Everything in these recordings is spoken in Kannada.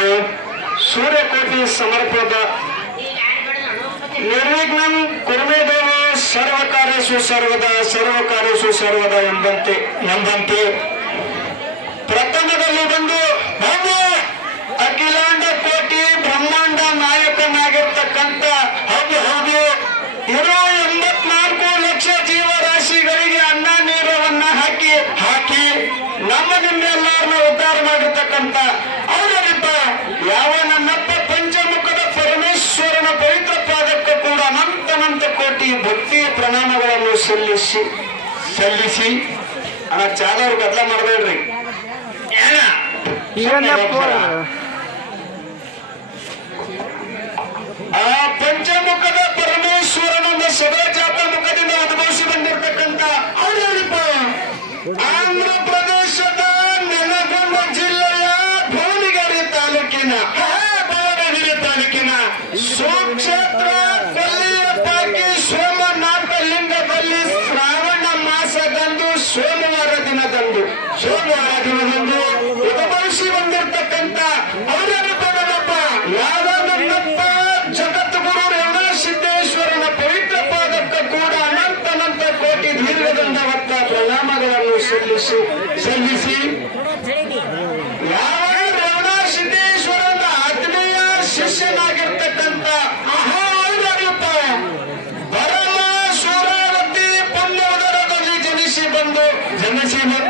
ಬಂದು ಸೂರ್ಯಕೋಟಿ ಸಮರ್ಪದ ನಿರ್ವಿಘ್ನಂ ಕುರ್ಮೇದೇವ ಸರ್ವಕಾರ್ಯಸು ಸರ್ವದ ಸರ್ವಕಾರ್ಯಸು ಸರ್ವದ ಎಂಬಂತೆ ಎಂಬಂತೆ. ಪ್ರಥಮದಲ್ಲಿ ಬಂದು ಬಂದು ಅಖಿಲಾಂಡ ಕೋಟಿ ಬ್ರಹ್ಮಾಂಡ ನಾಯಕನಾಗಿರ್ತಕ್ಕಂಥ ಹೌದು ಹೌದು ಇರೋ ಎಂಬತ್ನಾಲ್ಕು ಲಕ್ಷ ಜೀವರಾಶಿಗಳಿಗೆ ಅನ್ನ ನೀರವನ್ನ ಹಾಕಿ ಹಾಕಿ ನಮ್ಮ ನಿಮ್ಮೆಲ್ಲರನ್ನ ಉದ್ಧಾರ ಮಾಡಿರ್ತಕ್ಕಂಥ ಸಲ್ಲಿಸಿ. ಸಲ್ಲಿಸಿ. ಅಣ್ಣ ಚಾಲವ್ರು ಬದಲ ಮಾಡಬೇಡ್ರಿ. ಏನ? ಸಲ್ಲಿಸಿ. ಯಾವ ರೇವಣ ಸಿದ್ದೇಶ್ವರನ ಆತ್ಮೀಯ ಶಿಷ್ಯನಾಗಿರ್ತಕ್ಕಂಥ ಪರಮ ಸೂರಾವತಿ ಪುಣ್ಯೋದರದಲ್ಲಿ ಜನಿಸಿ ಬಂದು ಜನಿಸಿ ಬಂದು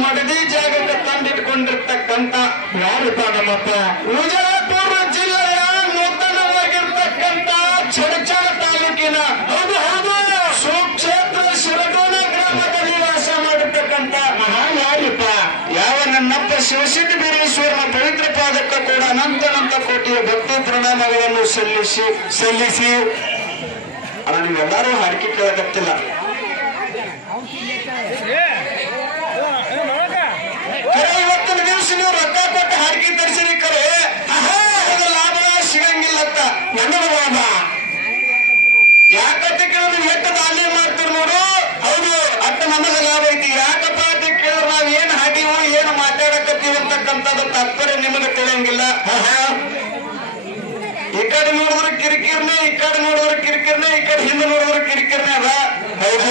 ಮಡದಿ ಜಾಗಕ್ಕೆ ತಂದಿಟ್ಕೊಂಡಿರ್ತಕ್ಕಂಥ ಯಾರಪ್ಪ ನಮ್ಮಪ್ಪ ವಿಜಯಪುರ ಜಿಲ್ಲೆಯ ನೂತನವಾಗಿರ್ತಕ್ಕಂಥ ಚಡಚಣ ತಾಲೂಕಿನ ಸುಕ್ಷೇತ್ರ ಶಿರಗೋಣ ಗ್ರಾಮದಲ್ಲಿ ವಾಸ ಮಾಡಿರ್ತಕ್ಕಂಥ ಯಾರಪ್ಪ ಯಾವ ನನ್ನಪ್ಪ ಶಿವಸಿದ್ಧ ಬೀರೇಶ್ವರನ ಪವಿತ್ರ ಪಾದಕ್ಕೆ ಕೂಡ ಅನಂತ ಅನಂತ ಕೋಟಿಯ ಭಕ್ತಿ ಪ್ರಣಾಮಗಳನ್ನು ಸಲ್ಲಿಸಿ ಸಲ್ಲಿಸಿ. ಅಲ್ಲ, ನೀವೆಲ್ಲರೂ ಹಾಡಿಕೆ ಕೇಳಕತ್ತಿಲ್ಲ ಅಂತಕ್ಕಂಥದ್ದು ತಾತ್ಪರ್ಯ ನಿಮಗೆ ತಿಳಿಯಂಗಿಲ್ಲ. ಈ ಕಡೆ ನೋಡಿದ್ರೆ ಕಿರಿಕಿರ್ನೆ ಈ ಕಡೆ ನೋಡಿದ್ರೆ ಕಿರಿಕಿರ್ನೆ ಈ ಕಡೆ ಹಿಂದೆ ನೋಡಿದ್ರೆ ಕಿರಿಕಿರ್ನೆ ಅದ.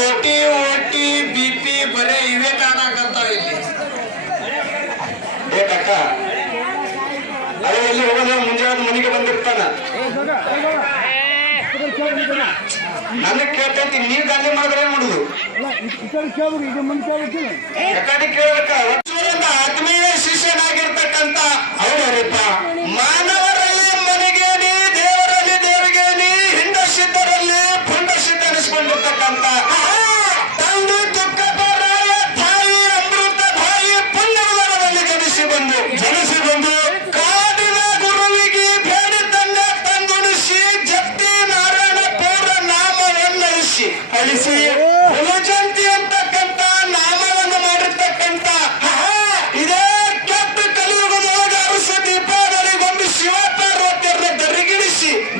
ಓಟಿ ಓಟಿ ಬಿ ಪಿ ಬರೇ ಇವೇ ಕಾಣಕಂತಾವ ಇಲ್ಲಿ. ಏ ಕಕ್ಕ ಅದೇ ಎಲ್ಲಿ ಹೋಗೋದ? ಮುಂಜಾನೆ ಮನೆಗೆ ಬಂದಿರ್ತಾನ. ನನ್ನ ಕೇಳ್ತಂತಿ ನೀರ್ ದಾಳಿ ಮಾಡಿದ್ರೆ ಏನ್ ಮಾಡುದು? ಯಾಕಂದ್ರೆ ಕೇಳಬೇಕ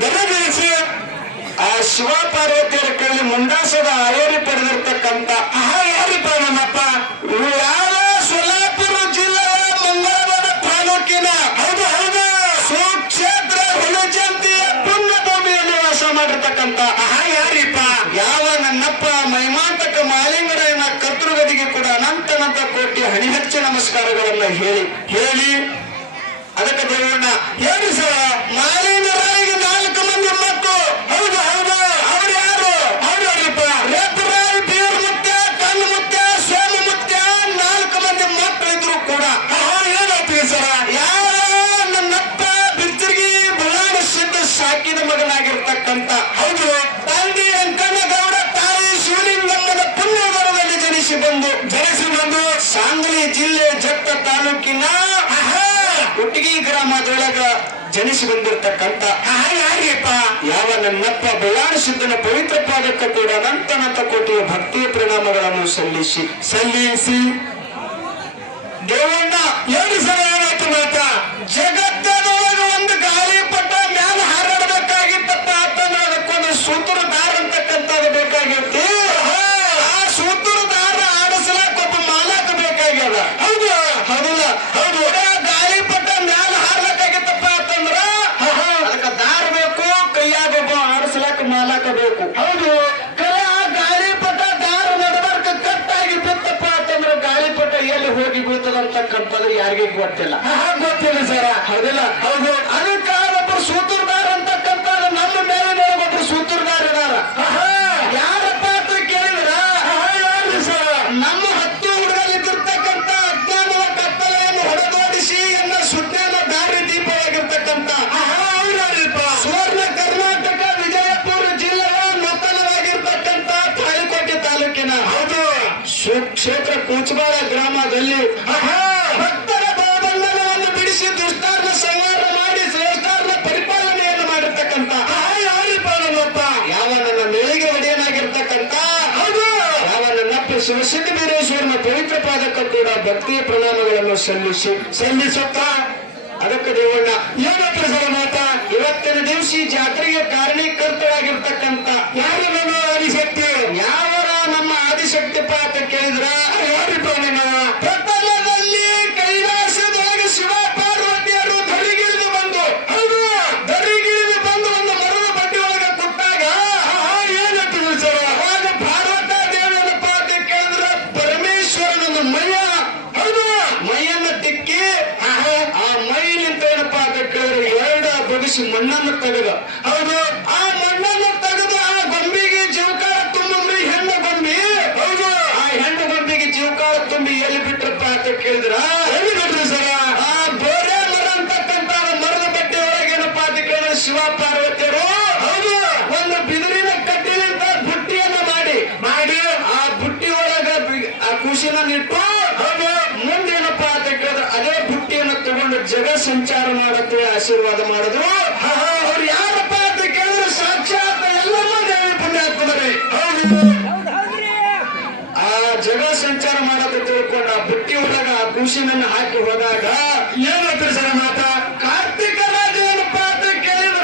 ದರಿಗಿಳಿಸಿ ಆ ಶಿವ ಪಾರ್ವತಿಯರ ಕೈಲಿ ಮುಂಡಾಸದ ಪಡೆದಿರ್ತಕ್ಕಂಥ ಆಹಾ ಯಾರಿಪ್ಪ ನಮ್ಮಪ್ಪ ಯಾವ ಸೊಲ್ಲಾಪುರ ಜಿಲ್ಲೆಯ ಮಂಗಳವಾರ ತಾಲೂಕಿನ ಹೌದು ಹೌದು, ಸುಕ್ಷೇತ್ರ ಹುಲಜಂತಿಯ ಪುಣ್ಯ ಭೂಮಿಯಲ್ಲಿ ವಾಸ ಮಾಡಿರ್ತಕ್ಕಂಥ ಆಹಾ ಯಾರಿಪ್ಪ ಯಾವ ನನ್ನಪ್ಪ ಮೈಮಾಂತಕ ಮಾಲಿಂಗರಾಯನ ಕರ್ತೃಗದಿಗೆ ಕೂಡ ಅನಂತ ಅನಂತ ಕೋಟಿ ಹಣಿಹಚ್ಚ ನಮಸ್ಕಾರಗಳನ್ನ ಹೇಳಿ ಹೇಳಿ. ಅದಕ್ಕೆ ದೇವಣ್ಣ ಹೇಳಿ ಸರ ಬಂದು ಜನಿಸಿ ಬಂದು ಸಾಂಗ್ಲಿ ಜಿಲ್ಲೆ ಜತ್ತ ತಾಲೂಕಿನ ಒಟ್ಟಿಗೆ ಗ್ರಾಮದೊಳಗ ಜನಿಸಿ ಬಂದಿರತಕ್ಕಂತ ಯಾರಿಯಪ್ಪ ಯಾವ ನನ್ನಪ್ಪ ಬಳ್ಳಾರ ಸಿದ್ಧನ ಪವಿತ್ರ ಪಾದಕ್ಕೆ ಕೂಡ ಅನಂತ ಅನಂತ ಕೋಟಿಯ ಭಕ್ತಿಯ ಪ್ರಣಾಮಗಳನ್ನು ಸಲ್ಲಿಸಿ. ಸಲ್ಲಿಸಿ. ದೇವಣ್ಣ ಬಗೆ ಗೊತ್ತಿಲ್ಲ. ಗೊತ್ತಿಲ್ಲ ಸರ್. ಹೌದಿಲ್ಲ? ಹೌದು. ಅದಕ್ಕೆ ಒಬ್ಬರು ಸೂತ್ರದಾರ ಅಂತಕ್ಕಂಥ ನಮ್ಮ ಮೇಲೆ ಒಬ್ಬರು ಸೂತ್ರದಾರ ಇದಾರ ಯಾರಪ್ಪ ಅಂತ ಕೇಳಿದ್ರ? ಸರ್? ನಮ್ಮ ಹತ್ತು ಹುಡುಗರಿದ್ದಿರ್ತಕ್ಕಂಥ ಅಜ್ಞಾನವ ಕತ್ತಲೆಯನ್ನು ಹೊಡೆದೋಡಿಸಿ ಎನ್ನ ಸುಜ್ಞಾನ ದಾರಿ ದೀಪವಾಗಿರ್ತಕ್ಕಂಥ ಸುವರ್ಣ ಕರ್ನಾಟಕ ವಿಜಯಪುರ ಜಿಲ್ಲೆಯ ನೂತನವಾಗಿರ್ತಕ್ಕಂಥ ತಾಳಿಕೋಟೆ ತಾಲೂಕಿನ ಹೌದು. ಕ್ಷೇತ್ರ ಕೂಚಬಾಳ ಗ್ರಾಮದಲ್ಲಿ ಸಲ್ಲಿಸಿ, ಸಲ್ಲಿಸುತ್ತಾ ಅದಕ್ಕೆ ದೇವಣ್ಣ ಏನತ್ರ ಸಲ ಮಾತ, ಇವತ್ತಿನ ದಿವಸ ಜಾತ್ರೆಯ ಜಾತ್ರೆಗೆ ಕಾರಣೀಕರ್ತವಾಗಿರ್ತಕ್ಕಂಥ ಯಾರು ನಮ್ಮ ಆದಿಶಕ್ತಿ? ಯಾವ ನಮ್ಮ ಆದಿಶಕ್ತಿ ಪಾತ ಕೇಳಿದ್ರ? ಯಾರಿಪ್ಪ ನಿಮ್ಮ ಬಗಿಸಿ ಮಣ್ಣನ್ನು ತೆಗೆದ. ಹೌದು ಆ ಮಣ್ಣನ್ನು ತೆಗೆದು ಆ ಗೊಂಬಿಗೆ ಜೀವಕಾಲ ತುಂಬಿ ಹೆಣ್ಣು ಗೊಂಬಿ. ಹೌದು ಆ ಹೆಣ್ಣು ಗೊಂಬಿಗೆ ಜೀವಕಾಲ ತುಂಬಿ ಎಲ್ಲಿ ಬಿಟ್ರಪ್ಪ ಅಂತ ಕೇಳಿದ್ರ? ಎಲ್ಲಿ ಬಿಟ್ರಿ ಸರ? ಆ ಬೋರೆ ಮರ ಅಂತಕ್ಕಂತ ಮರದ ಬಟ್ಟೆ ಒಳಗೆ ಏನಪ್ಪ ಅಂತ ಕೇಳಿದ್ರೆ ಶಿವ ಪಾರ್ವತಿಯರು? ಹೌದು. ಒಂದು ಬಿದಿರಿನ ಕಟ್ಟಿನಿಂದ ಬುಟ್ಟಿಯನ್ನ ಮಾಡಿ. ಮಾಡಿ. ಆ ಬುಟ್ಟಿ ಒಳಗ ಆ ಖುಷಿನ ನಿಟ್ಟು ಹೌದು. ಮುಂದೇನಪ್ಪ ಅಂತ ಕೇಳಿದ್ರೆ ಅದೇ ಬುಟ್ಟಿಯನ್ನು ತಗೊಂಡು ಜಗ ಸಂಚಾರ ಮಾಡುತ್ತೆ ಆಶೀರ್ವಾದ ಮಾಡಿದ್ರು. ಒಳಗ ಹಾಕಿ ಹೋದಾಗ ಏನಪ್ಪ ಸರ ಮಾತ? ಕಾರ್ತಿಕ ರಾಜ ಪಾತ್ರ ಕೇಳಿದ್ರ?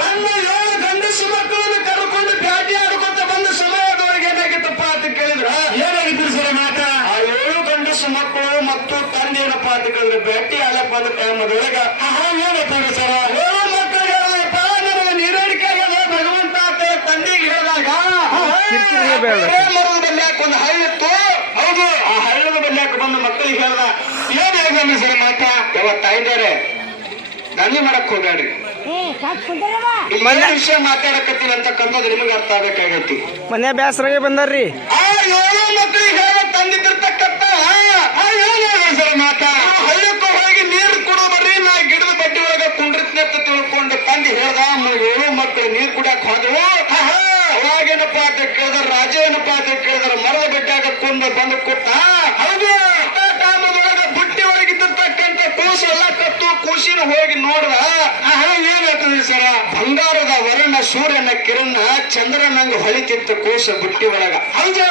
ತನ್ನ ಏಳು ಗಂಡಸು ಮಕ್ಕಳನ್ನು ಕರ್ಕೊಂಡು ಭೇಟಿ ಆಡ್ಕೊತ ಬಂದ ಸಮಯದವರೆಗೆ ಏನಾಗಿತ್ತಪ್ಪ ಅಂತ ಕೇಳಿದ್ರ? ಏನಾಗಿದ್ರು ಸರ ಮಾತಾ? ಆ ಏಳು ಗಂಡಸು ಮಕ್ಕಳು ಮತ್ತು ತಂದೆ ಪಾತ್ರ ಅಂತ ಕೇಳಿದ್ರೆ? ಭೇಟಿ ಆಡಕ್ ಬಂದ ಟೈಮದೊಳಗ ಏನಪ್ಪ ಸರ? ಏಳು ಮಕ್ಕಳು ಹೇಳಪ್ಪ ನನಗೆ ನೀರಡಿಕೆ ಭಗವಂತ ತಂದೆಗೆ ಹೇಳಿದಾಗ ಮರದ ಬಲ್ಯಾಕ ಒಂದು ಹಳ್ಳಿತ್ತು ಆ ಹಳ್ಳದ ಬಲ್ಯಾಕ ಬಂದು ಮಕ್ಕಳಿಗೆ ಹೇಳ್ದ ಏನ್ ಹೇಳ್ದ ಸರ್ ಮಾತ ಯಾವ ತಾಯಿದಾರೆ ದಂಧೆ ಮಾಡಕ್ ಹೋಗ್ಯಾಡ್ರಿ ಈ ಮನೆ ವಿಷಯ ಮಾತಾಡಕತ್ತೀನಿ ಅಂತಕ್ಕಂಥದ್ದು ನಿಮಗೆ ಅರ್ಥ ಆಗ್ಬೇಕಾಗೈತಿ. ಮನೆ ಬ್ಯಾಸರಾಗೆ ಬಂದಾರ್ರಿ. ಆ ಏಳು ಮಕ್ಕಳಿಗೆ ಹೇಳ ತಂದಿದ್ದಿರ್ತಕ್ಕಂಥ ಆ ಏಳು ಸರ್ ಮಾತಾ ಹಳ್ಳಕ್ಕೆ ಹೋಗಿ ನೀರು ಕೊಡು ಬರ್ರಿ ನಾ ಗಿಡದ ಬಡ್ಡಿ ಒಳಗ ಕುಂಡ್ರಿತ್ನೆ ಅಂತ ತಿಳ್ಕೊಂಡು ತಂದು ಹೇಳ್ದ ಏಳು ಮಕ್ಕಳು ನೀರು ಕುಡಿಯಕ್ ಹೋದ್ರು. ಅವಾಗೇನಪ್ಪ ಅಂತ ಕೇಳ್ದ ರಾಜ ಏನಪ್ಪ ಅಂತ ಬಡ್ಡಿಯಾಗ ಬಂದು ಕೊಟ್ಟ ಹೌದು. ಕಾಮದೊಳಗ ಬುಟ್ಟಿ ಒಳಗಿದ್ದಿರ್ತಕ್ಕಂಥ ಕೂಸು ಎಲ್ಲ ಕತ್ತು, ಕೂಸಿನ ಹೋಗಿ ನೋಡ್ದ. ಏನಾಗ್ತದೆ ಸರ? ಬಂಗಾರದ ವರ್ಣ, ಸೂರ್ಯನ ಕಿರಣ, ಚಂದ್ರನಂಗ ಹೊಳಿತಿತ್ತು ಕೂಸು ಬುಟ್ಟಿ ಒಳಗ. ಹೌದು.